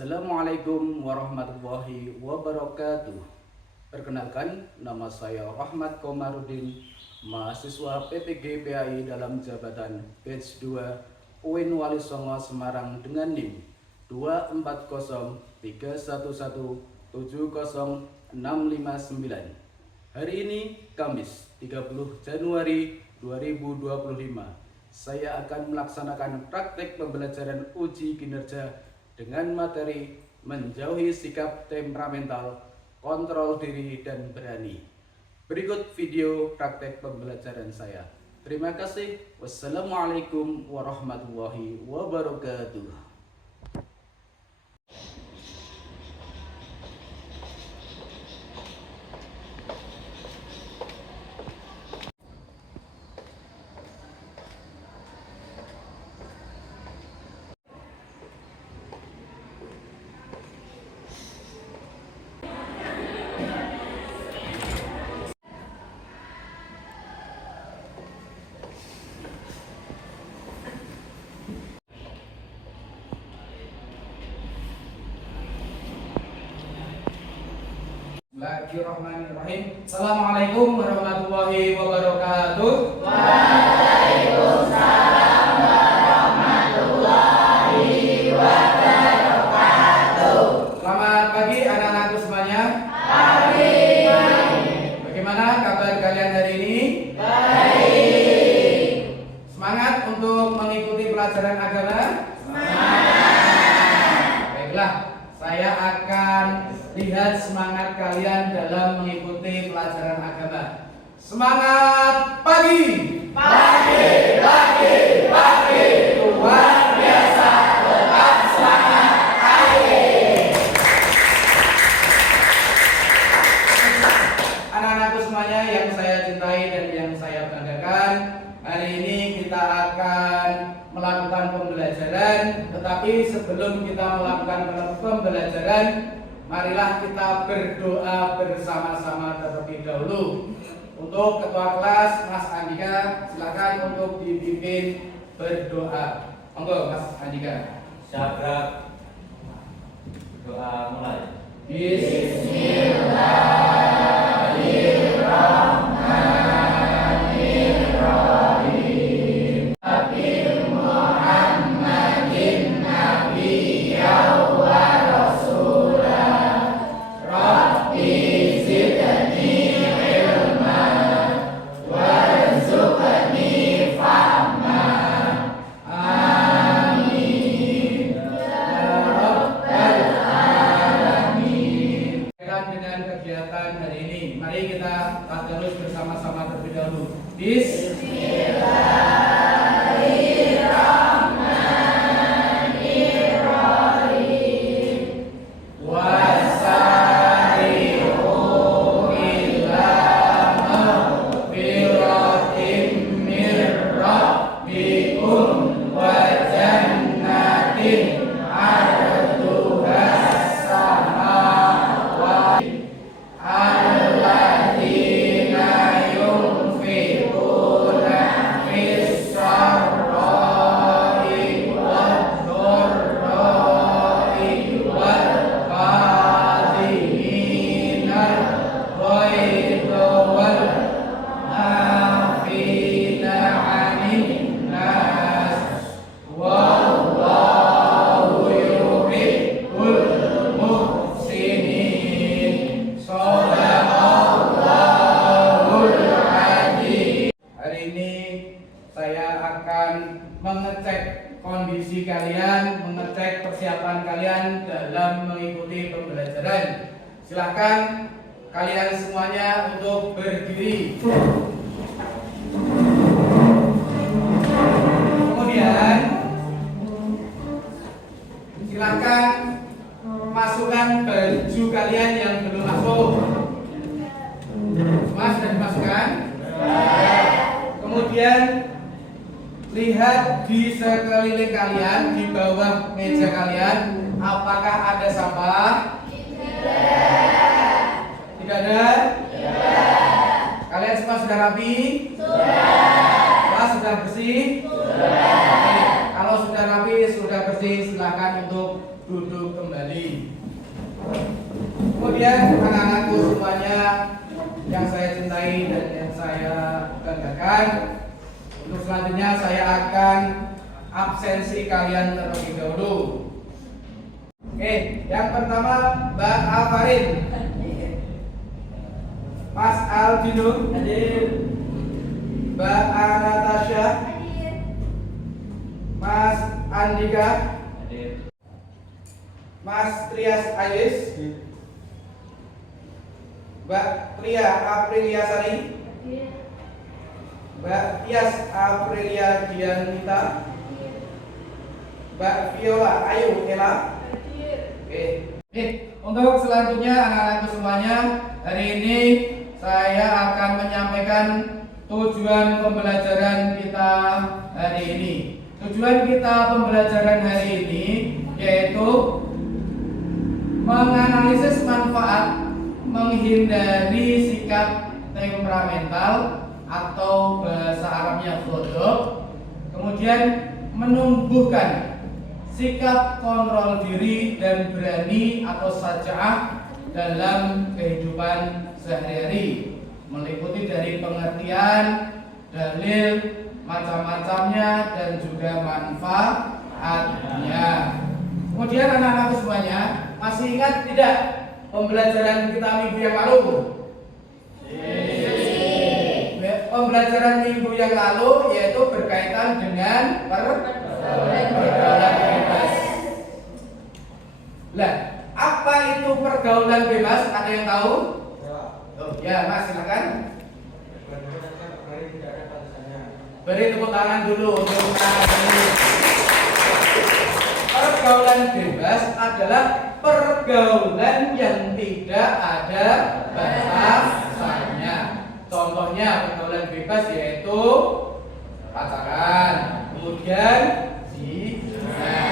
Assalamualaikum warahmatullahi wabarakatuh. Perkenalkan, nama saya Rahmat Komarudin, mahasiswa PPG PAI dalam jabatan Batch 2 UIN Wali Songo Semarang dengan NIM 24031170659. Hari ini Kamis 30 Januari 2025. Saya akan melaksanakan praktek pembelajaran uji kinerja dengan materi menjauhi sikap temperamental, kontrol diri dan berani. Berikut video praktek pembelajaran saya. Terima kasih. Wassalamualaikum warahmatullahi wabarakatuh. Bismillahirrahmanirrahim. Assalamualaikum warahmatullahi wabarakatuh. Waalaikumsalam warahmatullahi wabarakatuh. Selamat pagi anak-anakku semuanya. Pagi. Bagaimana kabar kalian hari ini? Baik. Semangat untuk mengikuti pelajaran agama? Semangat. Baiklah, saya akan lihat semangat kalian dalam mengikuti pelajaran agama. Semangat pagi! Pagi, pagi, pagi. Luar biasa, tetap semangat. Ayo. Anak-anakku semuanya yang saya cintai dan yang saya banggakan, hari ini kita akan melakukan pembelajaran. Tetapi sebelum kita melakukan pembelajaran, marilah kita berdoa bersama-sama terlebih dahulu. Untuk ketua kelas Mas Andika, silakan untuk dipimpin berdoa. Monggo Mas Andika. Syabrak. Doa mulai. Bismillahirrahmanirrahim. Nabi Muhammadin nabiyyan wa rasulah. Rabbi zidni ilman warzuqni fahman. Amin ya rabbal alamin. Dengan kegiatan hari ini, mari kita tadarus bersama-sama terlebih dahulu. Bismillahirrahmanirrahim. Wasari'u ila maghfiratin mir rabbikum wa jannatin 'arduhas samawati alladzina yunfiquna fis sarra'i wad dharra'i wal kadhimina al-ghaidha wal 'afina 'anil nas wallahu yuhibbul muhsinin. Shadaqallahul adzim. Hari ini saya akan mengecek kondisi kalian, mengecek persiapan kalian dalam mengikuti pembelajaran. Silakan kalian semuanya untuk berdiri. Kemudian silakan masukkan baju kalian yang belum masuk. Semua sudah dimasukkan? Kemudian lihat di sekeliling kalian, di bawah meja kalian, apakah ada sampah? Tidak ada? Kalian semua sudah rapi? Kelas sudah bersih? Oke. Kalau sudah rapi, sudah bersih, silakan untuk duduk kembali. Kemudian anak-anakku semuanya yang saya cintai dan yang saya banggakan, untuk selanjutnya saya akan absensi kalian terlebih dahulu. Oke, yang pertama Mbak Alfarin, Mas Aldino, Mbak Anatasha, Mas Andika, Mas Trias Ayis, Mbak Tria Apriliasari, Mbak Tias Aprilia Dianita, Mbak Viola Ayu Ela. Oke. Untuk selanjutnya anak-anakku semuanya, hari ini saya akan menyampaikan tujuan pembelajaran kita hari ini. Tujuan kita pembelajaran hari ini yaitu menganalisis manfaat menghindari sikap temperamental atau bahasa Arabnya ghadab, kemudian menumbuhkan sikap kontrol diri dan berani atau saja'ah dalam kehidupan sehari-hari, meliputi dari pengertian, dalil, macam-macamnya dan juga manfaatnya. Kemudian anak-anakku semuanya, masih ingat tidak pembelajaran kita minggu yang lalu? Pembelajaran minggu yang lalu yaitu berkaitan dengan pergaulan bebas. Lah, apa itu pergaulan bebas? Ada yang tahu? Oh, ya, Mas, silakan. Beri tepuk tangan dulu untuk ini. Pergaulan bebas adalah pergaulan yang tidak ada batasannya. Contohnya pergaulan bebas yaitu pacaran, kemudian zina,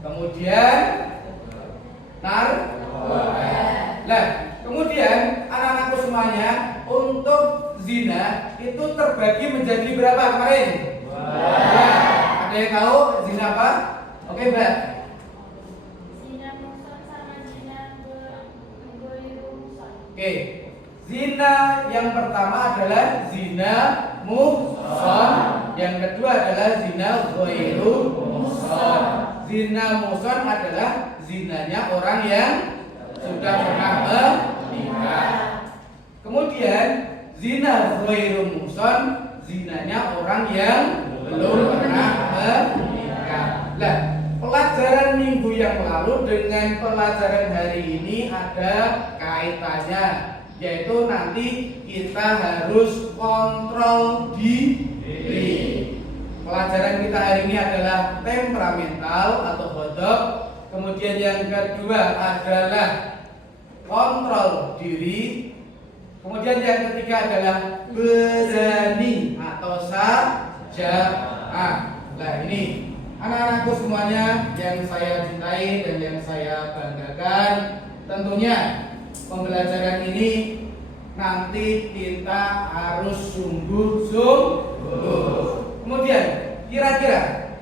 kemudian narkoba. Nah, kemudian anak-anakku semuanya, untuk zina itu terbagi menjadi berapa kemarin? Ya, ada yang tahu zina apa? Oke, Mbak. Zina muhsan sama zina ghairu muhsan. Oke. Zina yang pertama adalah zina muhsan, yang kedua adalah zina ghairu muhsan. Zina muhsan adalah zinanya orang yang sudah pernah menikah. Kemudian zina ghairu muhsan, zinanya orang yang belum pernah menikah. Lah, pelajaran minggu yang lalu dengan pelajaran hari ini ada kaitannya, yaitu nanti kita harus kontrol diri. Pelajaran kita hari ini adalah temperamental atau ghadab. Kemudian yang kedua adalah kontrol diri. Kemudian yang ketiga adalah berani atau saja'ah. Nah, ini anak-anakku semuanya yang saya cintai dan yang saya banggakan, tentunya pembelajaran ini nanti kita harus sungguh-sungguh. Kemudian kira-kira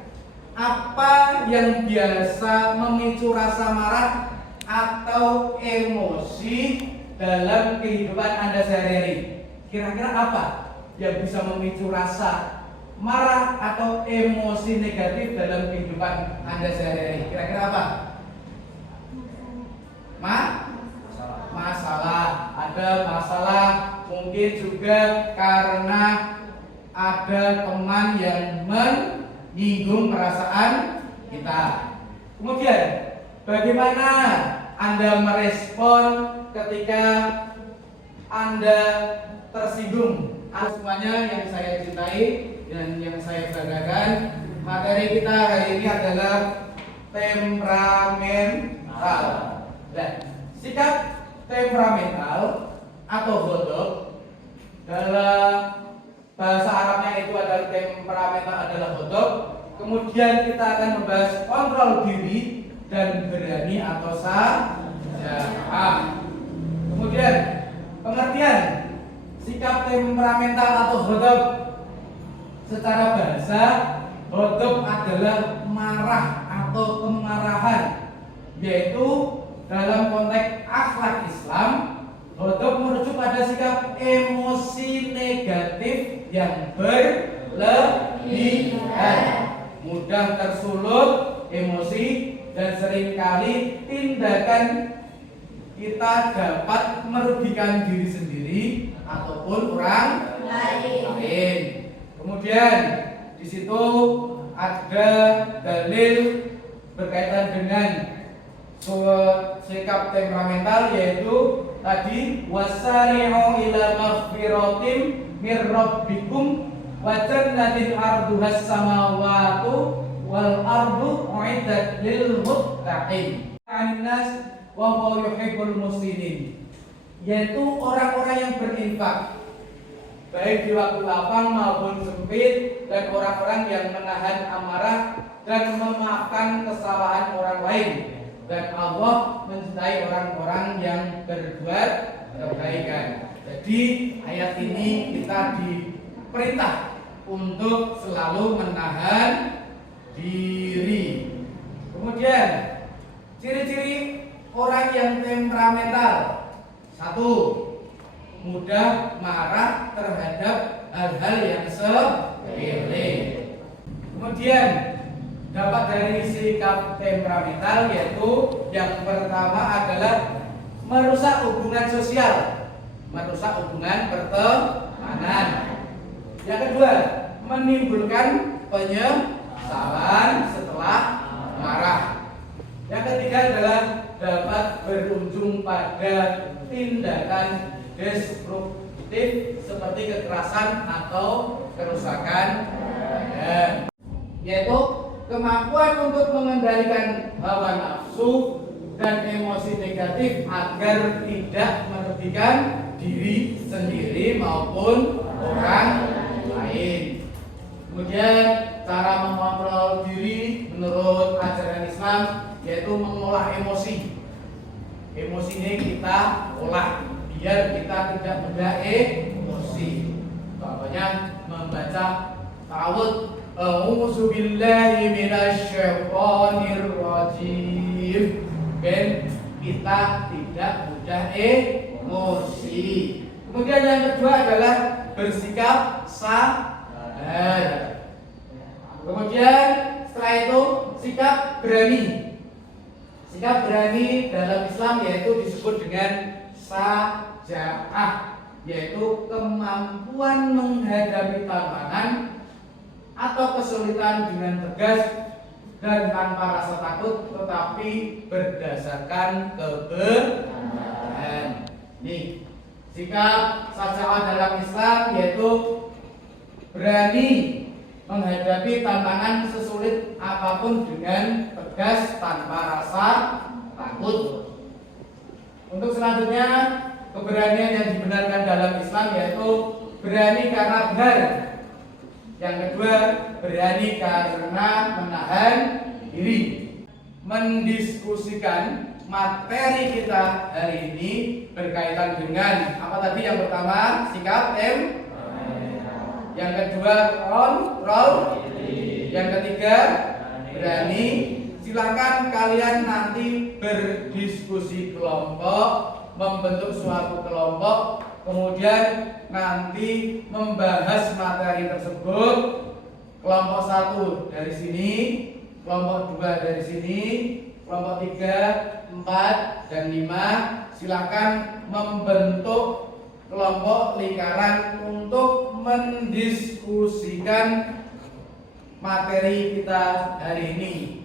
apa yang biasa memicu rasa marah atau emosi dalam kehidupan Anda sehari-hari? Kira-kira apa yang bisa memicu rasa marah atau emosi negatif dalam kehidupan Anda sehari-hari? Kira-kira apa? Masalah. Ada masalah, mungkin juga karena ada teman yang menyinggung perasaan kita. Kemudian bagaimana Anda merespon ketika Anda tersinggung? Semuanya yang saya cintai dan yang saya banggakan, materi kita hari ini adalah temperamental. Dan sikap temperamental atau ghadab dalam bahasa Arabnya itu adalah temperamental adalah ghadab. Kemudian kita akan membahas kontrol diri dan berani atau saja'ah. Kemudian pengertian sikap temperamental atau ghadab secara bahasa, ghadab adalah marah atau kemarahan, yaitu dalam konteks akhlak Islam, ghadab merujuk pada sikap emosi negatif yang berlebihan, mudah tersulut emosi, dan seringkali tindakan kita dapat merugikan diri sendiri ataupun orang lain. Kemudian di situ ada dalil berkaitan dengan sikap temperamental, yaitu tadi wasari'u ila maghfiratin mir rabbikum wa jannatin arduhas samawatu wal ardu uiddat lil muttaqin annas wa huwa yuhibbul muslimin, yaitu orang-orang yang berinfak baik di waktu lapang maupun sempit, dan orang-orang yang menahan amarah dan memaafkan kesalahan orang lain, dan Allah mencintai orang-orang yang berbuat kebaikan. Jadi ayat ini kita diperintah untuk selalu menahan diri. Kemudian ciri-ciri orang yang temperamental: 1, mudah marah terhadap hal-hal yang sepele. Kemudian dapat dari sikap temperamental, yaitu yang pertama adalah merusak hubungan sosial, merusak hubungan pertemanan. Yang kedua, menimbulkan penyesalan setelah marah. Yang ketiga adalah dapat berujung pada tindakan destruktif seperti kekerasan atau kerusakan badan, yaitu kemampuan untuk mengendalikan hawa nafsu dan emosi negatif agar tidak merugikan diri sendiri maupun orang lain. Kemudian cara mengontrol diri menurut ajaran Islam yaitu mengolah emosi. Emosi ini kita olah biar kita tidak mudah emosi. Contohnya membaca ta'awudz, a'udzu billahi minasyaitonir rajim, ben kita tidak mudah emosi. Kemudian yang kedua adalah bersikap sabar. Kemudian setelah itu sikap berani. Sikap berani dalam Islam yaitu disebut dengan saja'ah, yaitu kemampuan menghadapi tantangan atau kesulitan dengan tegas dan tanpa rasa takut, tetapi berdasarkan kebenaran. Nih, sikap saja'ah dalam Islam yaitu berani menghadapi tantangan sesulit apapun dengan tegas tanpa rasa takut. Untuk selanjutnya, keberanian yang dibenarkan dalam Islam yaitu berani karena benar. Yang kedua, berani karena menahan diri. Mendiskusikan materi kita hari ini berkaitan dengan apa tadi? Yang pertama, sikap yang kedua, kontrol. Yang ketiga, berani. Silakan kalian nanti berdiskusi kelompok, membentuk suatu kelompok, kemudian nanti membahas materi tersebut. Kelompok 1 dari sini, kelompok 2 dari sini, kelompok 3, 4, dan 5. Silakan membentuk kelompok lingkaran untuk mendiskusikan materi kita hari ini.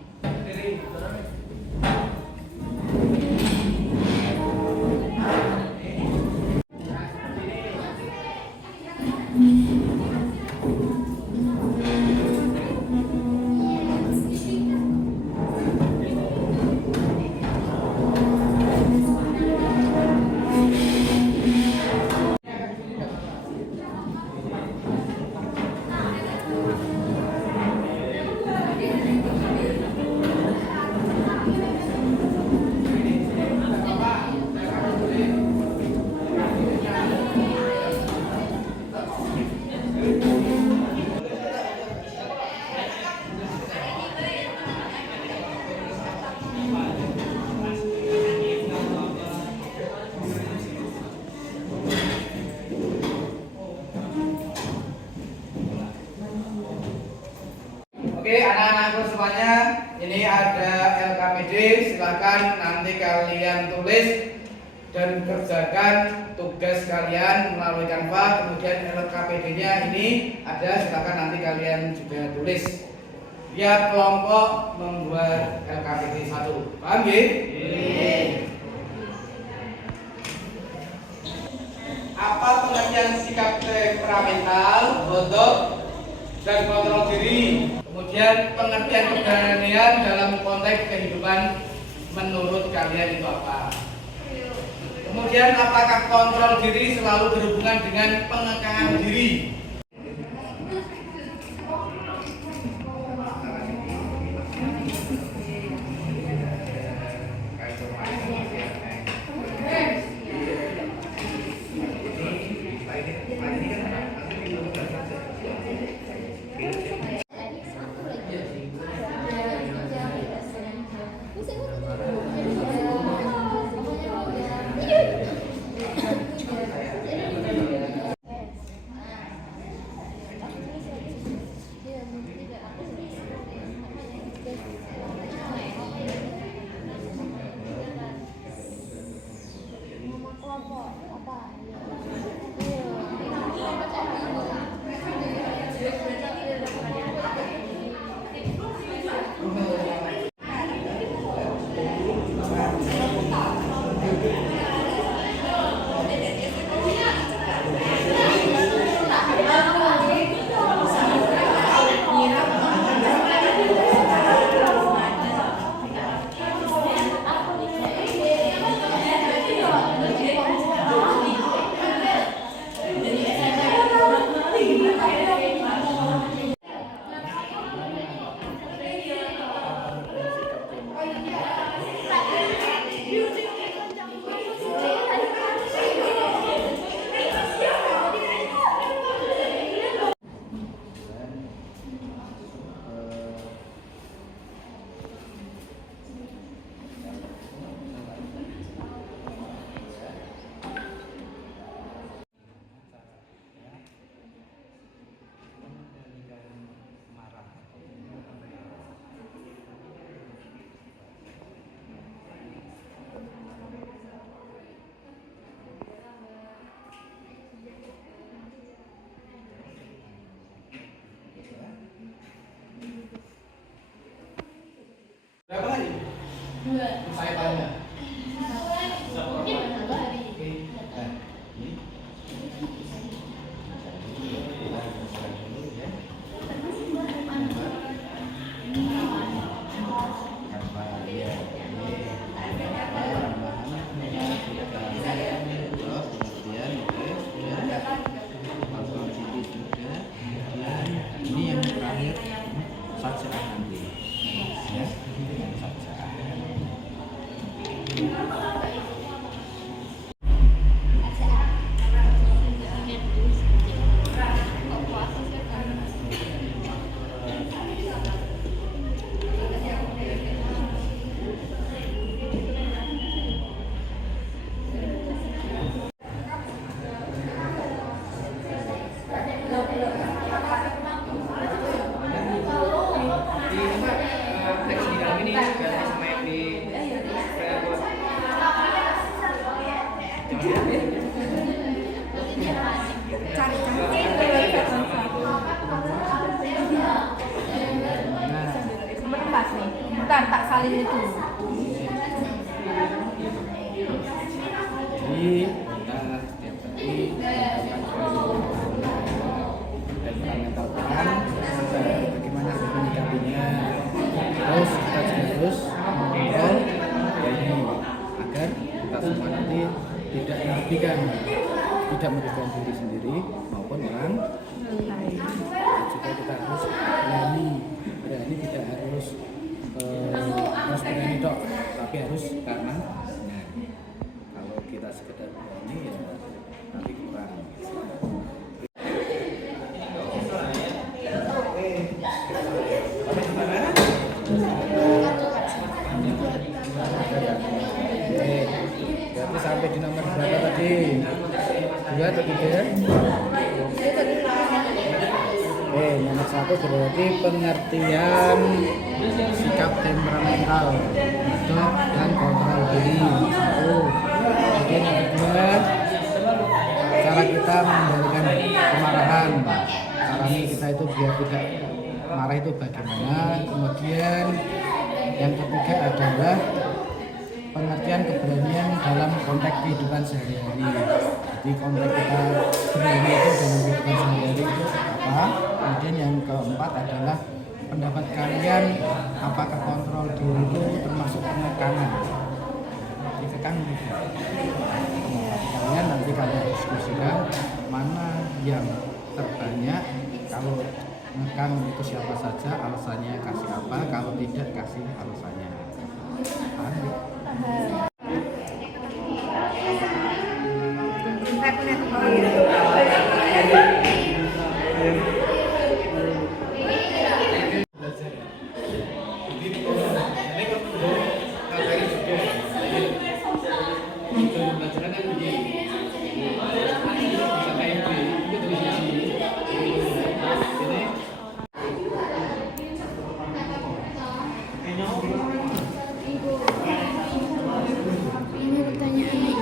Oke, anak-anakku semuanya, ini ada LKPD. Silakan nanti kalian tulis dan kerjakan tugas kalian melalui Canva. Kemudian LKPD-nya ini ada, silakan nanti kalian juga tulis. Biar kelompok membuat LKPD 1. Paham ya? Apa pengertian sikap temperamental, bodoh, dan kontrol diri? Kemudian pengertian keberanian dalam konteks kehidupan menurut kalian itu apa? Kemudian apakah kontrol diri selalu berhubungan dengan pengekangan diri? Berapa hari? 2. Saya tanya. Mungkin 2 hari. Oke. Nah, ini. Ini yang terakhir saja nanti ya, saja. Bentar, tak salin itu. Jadi kita setiap hari mental peran bagaimana harus menyikapinya. Terus kita juga harus mengontrol ini agar kita semua nanti tidak merugikan diri sendiri maupun orang lain. Juga kita harus berani tidak harus berani dok, tapi harus karena kalau kita sekedar berani ya nanti kurang. Berarti sampai di nomor berapa tadi? 2 atau 3? nomor 1 berarti pengertian sikap temperamental, stop dan kontrol diri. Satu. Kemudian yang kedua, cara kita mengendalikan kemarahan. Caranya kita itu biar tidak marah itu bagaimana. Kemudian yang ketiga adalah pengertian keberanian dalam konteks kehidupan sehari-hari. Jadi konteks kita berani itu dalam kehidupan sehari-hari itu apa. Kemudian yang keempat adalah pendapat kalian, apakah kontrol diri itu termasuk penekanan? Dikekang gitu. Pendapat kalian nanti kalian diskusikan mana yang terbanyak. Kalau ngekang itu siapa saja, alasannya kasih apa, kalau tidak kasih alasannya. Ini pertanyaannya.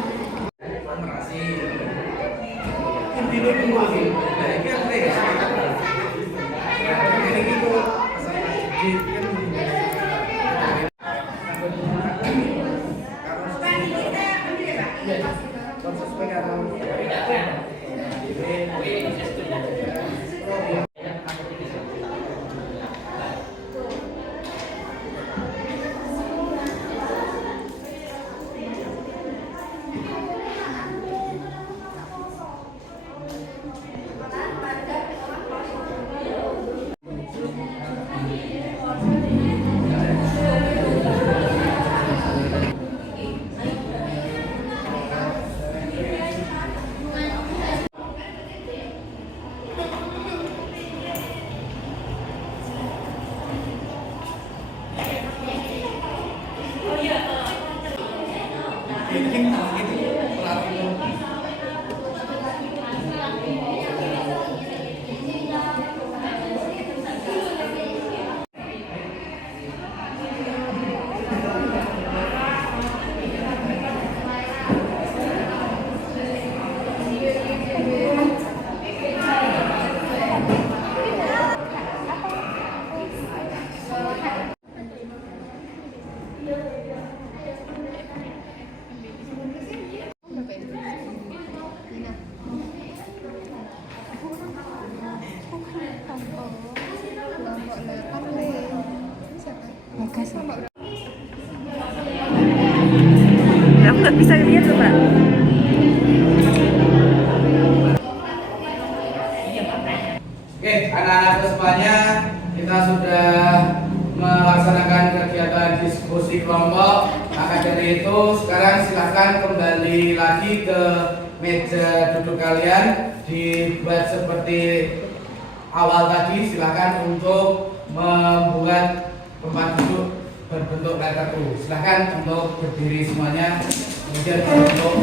Aku nggak bisa lihat tuh, Pak. Oke, anak-anak semuanya, kita sudah melaksanakan kegiatan diskusi kelompok. Maka dari itu, sekarang silahkan kembali lagi ke meja duduk kalian, dibuat seperti awal tadi. Silahkan untuk membuat tempat duduk berbentuk letter U. Silahkan untuk berdiri semuanya, kemudian untuk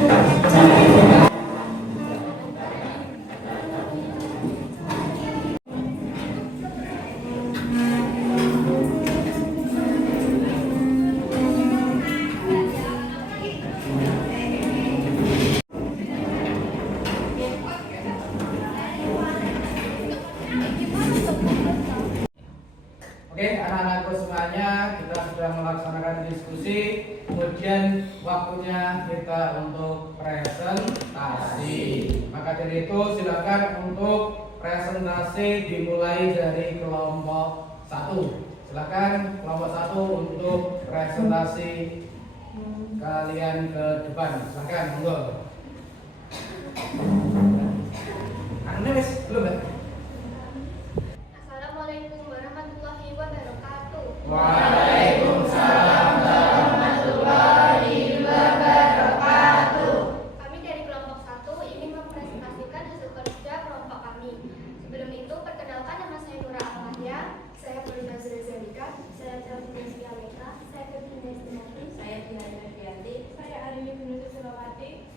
Oke, anak-anakku semuanya, kita sudah melaksanakan diskusi. Kemudian waktunya kita untuk presentasi. Maka dari itu silakan untuk presentasi dimulai dari kelompok 1. Silakan kelompok 1 untuk presentasi kalian ke depan. Silakan, monggo. Anu wis belum ya? Assalamualaikum warahmatullahi wabarakatuh. Waalaikumsalam warahmatullahi wabarakatuh. Kami dari kelompok 1 ingin mempresentasikan hasil kerja kelompok kami. Sebelum itu, perkenalkan nama saya Nura Alahya, saya Purna Zurezalika, saya Celtina Sialeka, saya Ketina Estimati, saya Diana Fianti, saya Arini Binusi Sulawati.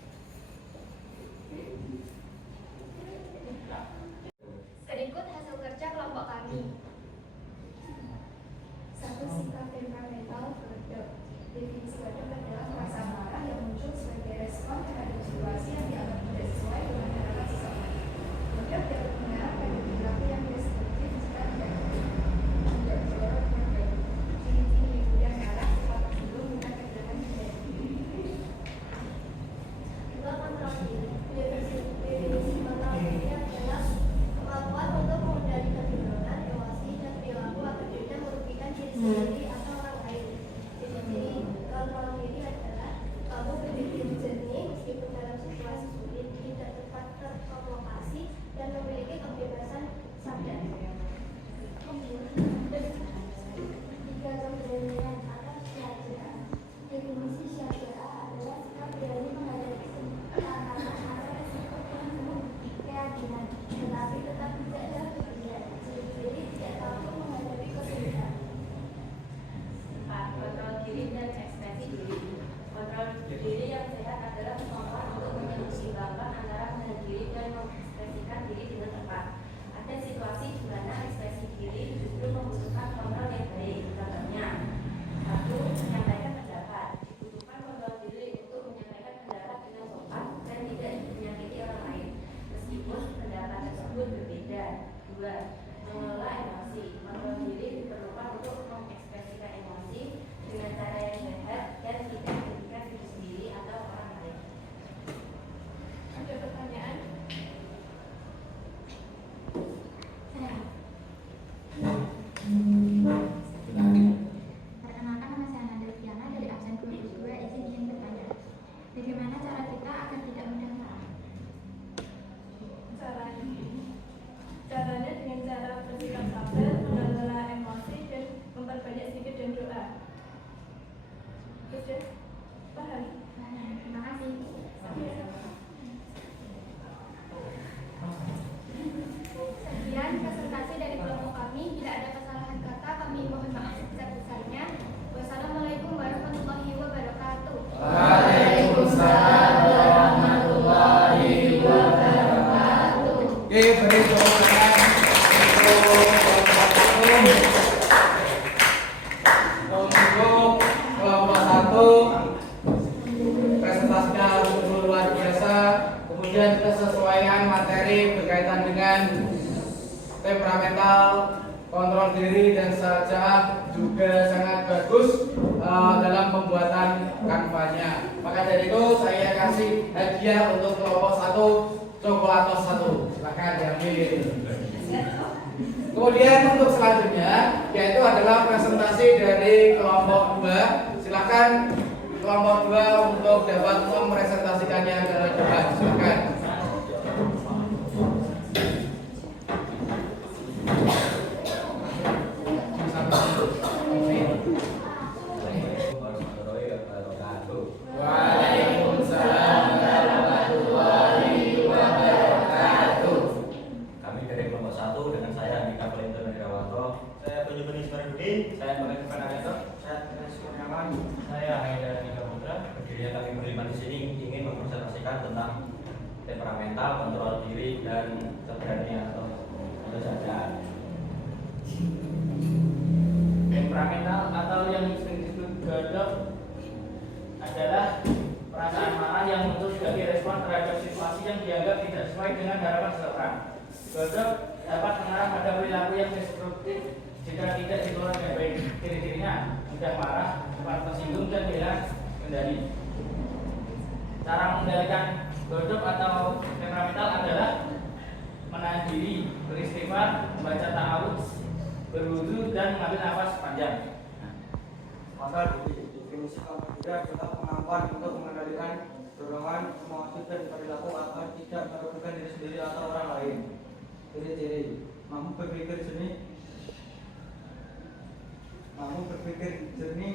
Berikut hasil kerja kelompok diri dan mengekspresikan diri dengan tepat. Ada situasi di mana ekspresi diri justru membutuhkan kontrol yang baik. Contohnya, 1. Menyampaikan pendapat. Dibutuhkan kontrol diri untuk menyampaikan pendapat dengan sopan dan tidak menyakiti orang lain, meskipun pendapat tersebut berbeda. 2. Mengelola emosi. Kontrol diri diperlukan untuk mengekspresikan emosi dengan cara yang sehat dan tidak merugikan diri sendiri atau orang lain. Ada pertanyaan? Perkenalkan, nama saya Nanda Diana dari absen 22. Izin bertanya, bagaimana cara kita agar tidak mudah marah? Caranya dengan cara bersikap sabar, mengelola emosi, dan memperbanyak zikir dan doa. Sudah paham? Terima kasih. Sekian presentasi dari kelompok kami. Bila ada kesalahan kata, kami mohon maaf sebesar-besarnya. Wassalamualaikum warahmatullahi wabarakatuh. Waalaikumsalam warahmatullahi wabarakatuh. Oke, beri tepuk tangan untuk kelompok satu. Presentasinya luar biasa. Kemudian kesesuaian materi berkaitan dengan temperamental, kontrol diri dan saja juga sangat bagus dalam pembuatan kanvanya. Maka dari itu saya kasih hadiah untuk kelompok satu, coklatos 1. Silakan diambil. Kemudian untuk selanjutnya yaitu adalah presentasi dari kelompok 2. Silakan kelompok 2 untuk dapat mempresentasikannya ke depan. Silakan. Waalaikumsalam warahmatullahi wabarakatuh. Kami dari kelompok 1 dengan saya Andika Valentina Irawanto, Saya Penyumbang Ismail, saya Bapak Kepanareto, saya Tenes Kurniawan, saya Haidar Nika Putra. Berdiri kami berlima di sini ingin mempresentasikan tentang temperamental, kontrol diri dan keberanian atau saja. Temperamental atau yang sering disebut godok adalah perasaan marah yang muncul sebagai respon terhadap situasi yang dianggap tidak sesuai dengan harapan seseorang. Godok dapat mengarah pada perilaku yang destruktif jika tidak dikelola dengan baik. Ciri-cirinya mudah marah, cepat tersinggung dan hilang kendali. Cara mengendalikan godok atau temperamental adalah menahan diri, beristighfar, membaca ta'awudz, berwudu dan mengambil nafas panjang. maka definisi kelompok 3 adalah kemampuan untuk mengendalikan dorongan, emosi dan perilaku agar tidak merugikan diri sendiri atau orang lain. Ciri-ciri: mampu berpikir jernih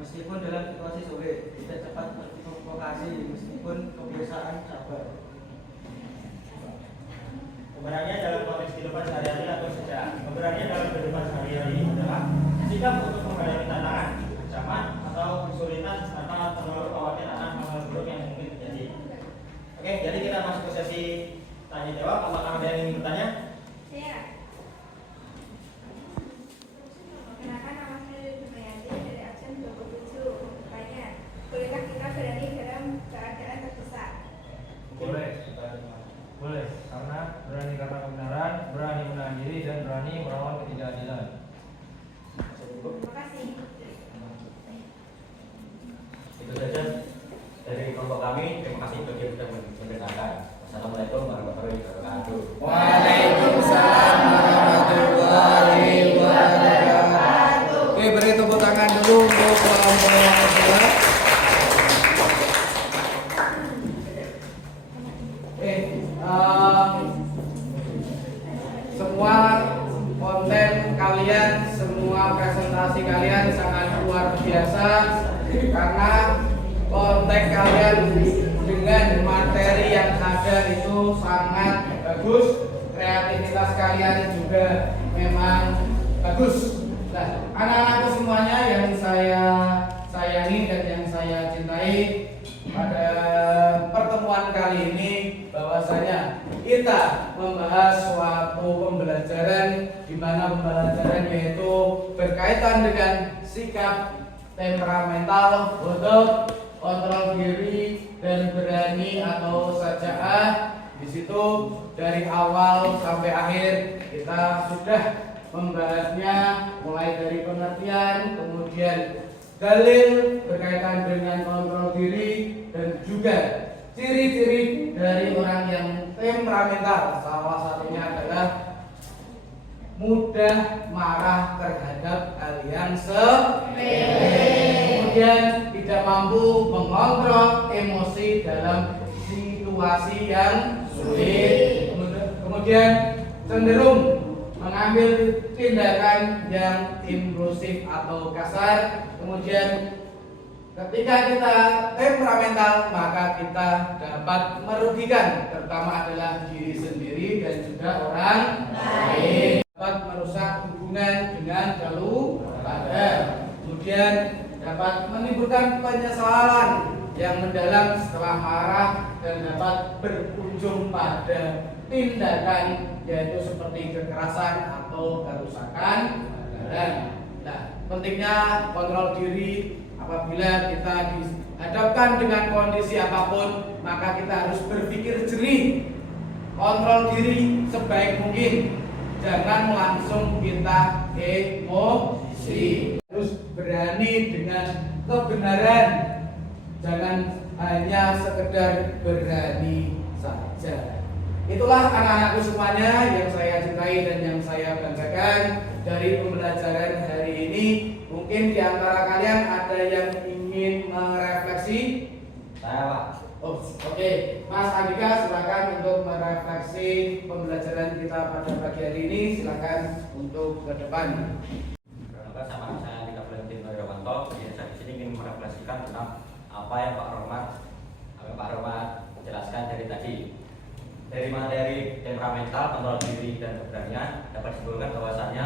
meskipun dalam situasi sulit, tidak cepat terprovokasi meskipun kebiasaan sabar. Keberanian dalam konteks kehidupan sehari-hari atau sejak keberanian dalam kehidupan sehari-hari adalah sikap untuk menghadapi tantangan, ancaman atau kesulitan tanpa terlalu khawatir akan hal buruk yang mungkin terjadi. Oke, jadi kita masuk ke sesi tanya jawab. Apakah ada yang ingin bertanya? Saya. Perkenalkan, nama saya Jumayati dari absen 27. Tanya, bolehkah kita berani dalam keadaan terdesak? Boleh, karena berani karena kebenaran, berani menahan diri, dan berani melawan ketidakadilan. Terima kasih. Itu saja dari kelompok kami. Terima kasih bagi yang sudah mendengarkan. Wassalamualaikum warahmatullahi wabarakatuh. Waalaikumsalam warahmatullahi wabarakatuh. Oke, beri tepuk tangan dulu untuk kelompok yang kedua. Semua konten kalian, semua presentasi kalian sangat luar biasa karena konten kalian dengan materi yang ada itu sangat bagus, kreativitas kalian juga memang bagus. Nah, anak-anakku semuanya yang saya sayangi dan yang saya cintai, pada pertemuan pertemuan kali ini bahwasanya kita membahas suatu pembelajaran di mana pembelajaran yaitu berkaitan dengan sikap temperamental, bodoh, kontrol diri, dan berani atau saja'ah. Di situ dari awal sampai akhir kita sudah membahasnya, mulai dari pengertian, kemudian dalil berkaitan dengan kontrol diri, dan juga ciri-ciri dari orang yang temperamental. Salah satunya adalah mudah marah terhadap hal yang sepele, kemudian tidak mampu mengontrol emosi dalam situasi yang sulit, kemudian cenderung mengambil tindakan yang impulsif atau kasar. Kemudian ketika kita temperamental, maka kita dapat merugikan, terutama adalah diri sendiri dan juga orang lain, dapat merusak hubungan dengan keluarga, kemudian dapat menimbulkan penyesalan yang mendalam setelah marah, dan dapat berujung pada tindakan yaitu seperti kekerasan atau kerusakan badan. Nah, pentingnya kontrol diri. Apabila kita dihadapkan dengan kondisi apapun, maka kita harus berpikir jernih, kontrol diri sebaik mungkin, jangan langsung kita emosi, terus berani dengan kebenaran, jangan hanya sekedar berani saja. Itulah anak-anakku semuanya yang saya cintai dan yang saya banggakan dari pembelajaran hari ini. Mungkin di antara kalian ada yang ingin merefleksi? Saya, Pak. Oh, oke. Mas Andika, silakan untuk merefleksi pembelajaran kita pada pagi hari ini. Silakan untuk ke depan. Perkenalkan, sama saya Andika Valentin Wirawanto. Saya di sini ingin merefleksikan tentang apa yang Pak Rohmat jelaskan dari tadi. Dari materi temperamental, kontrol diri, dan keberanian dapat disimpulkan bahwasannya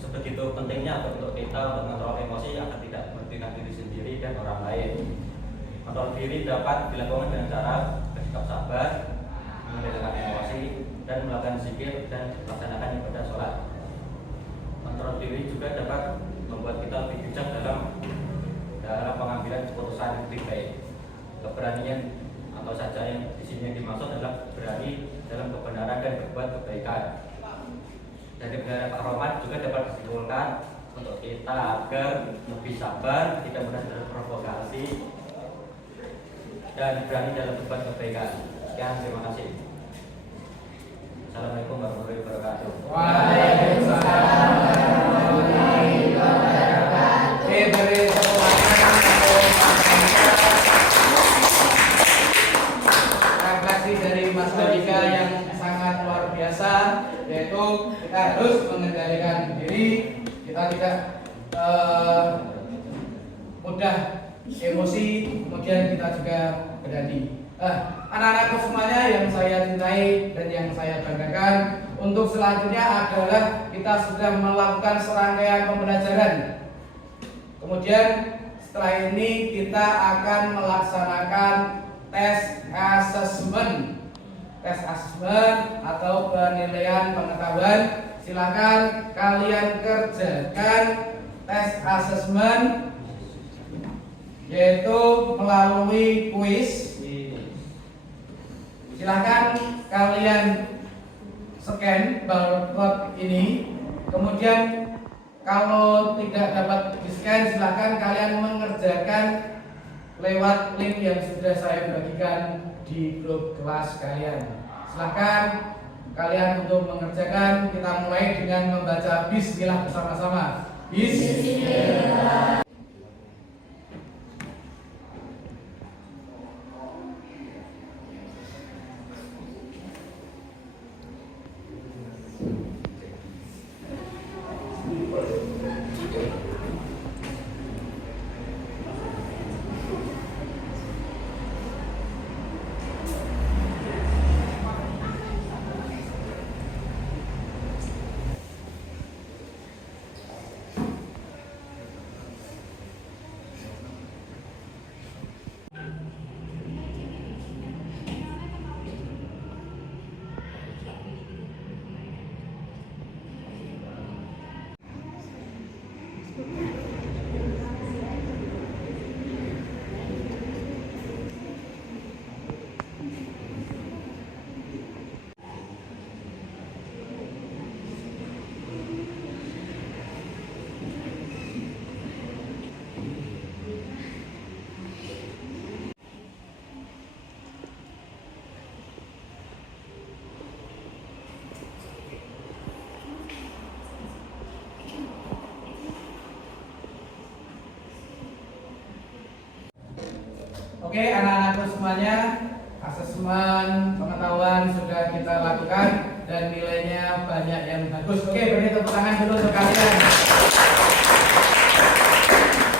sebegitu pentingnya untuk kita untuk mengontrol emosi agar tidak merugikan diri sendiri dan orang lain. Kontrol diri dapat dilakukan dengan cara bersikap sabar, mengendalikan emosi, dan melakukan zikir dan melaksanakan ibadah sholat. Kontrol diri juga dapat membuat kita lebih bijak dalam pengambilan keputusan yang lebih baik. Keberanian atau saja yang di sini dimaksud adalah berani dalam kebenaran dan berbuat kebaikan. Dari penjelasan Pak Rohmat juga dapat disimpulkan untuk kita agar lebih sabar, tidak mudah terprovokasi, dan berani dalam berbuat kebaikan. Sekian, terima kasih. Assalamualaikum warahmatullahi wabarakatuh. Waalaikumsalam warahmatullahi wabarakatuh. Beri tepuk tangan untuk refleksi dari Mas Andika yang sangat luar biasa, yaitu kita harus mengendalikan diri, kita tidak mudah emosi, kemudian kita juga berani. Anak-anakku semuanya yang saya cintai dan yang saya banggakan, untuk selanjutnya adalah kita sudah melakukan serangkaian pembelajaran. Kemudian setelah ini kita akan melaksanakan tes asesmen. Tes asesmen atau penilaian pengetahuan. Silakan kalian kerjakan tes asesmen, yaitu melalui kuis. Silahkan kalian scan barcode ini, kemudian kalau tidak dapat di-scan, silahkan kalian mengerjakan lewat link yang sudah saya bagikan di grup kelas kalian. Silahkan kalian untuk mengerjakan. Kita mulai dengan membaca bismillah bersama-sama. Bismillah. Oke, anak-anakku semuanya, asesmen pengetahuan sudah kita lakukan dan nilainya banyak yang bagus. Oke, beri tepuk tangan dulu untuk kalian.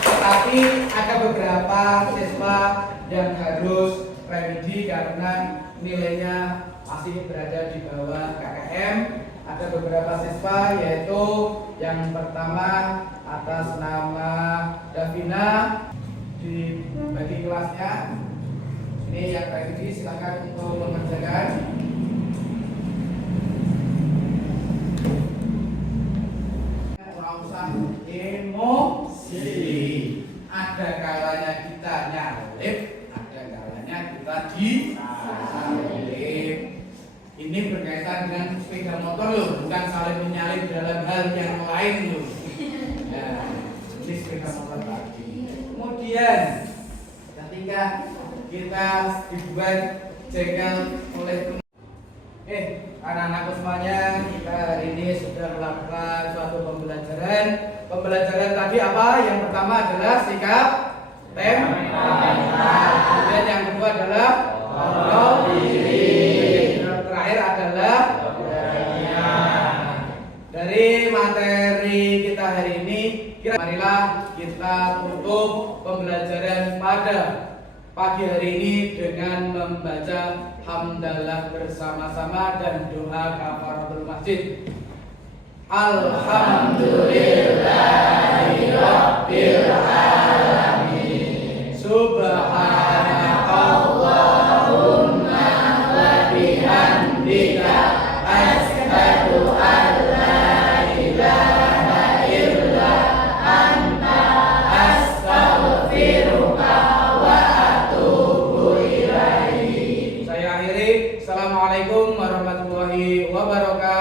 Tetapi ada beberapa siswa yang harus revisi karena nilainya masih berada di bawah KKM. Ada beberapa siswa, yaitu yang pertama atas nama Davina, di bagi kelasnya. Ini yang revisi, silakan untuk mengerjakan. Kurang usah emosi. Ada kalanya kita nyalip, ada kalanya kita disalip. Ini berkaitan dengan sepeda motor loh, bukan saling menyalip dalam hal yang lain loh. Ya, ini sepeda motor tadi. Kemudian ketika kita dibuat jengkel oleh anak-anakku semuanya, kita hari ini sudah melakukan suatu pembelajaran. Pembelajaran tadi apa? Yang pertama adalah sikap temperamental. Kemudian yang kedua adalah kontrol diri. Yang terakhir adalah keberanian. Dari materi kita hari ini, marilah kita tutup pembelajaran pada pagi hari ini dengan membaca hamdalah bersama-sama dan doa kafaratul masjid. Alhamdulillahirabbil alamin. Subhanakallahumma wa bihamdika asyhadu an la ilaha illa anta astaghfiruka wa atubu ilaik. Saya akhiri. Assalamualaikum warahmatullahi wabarakatuh.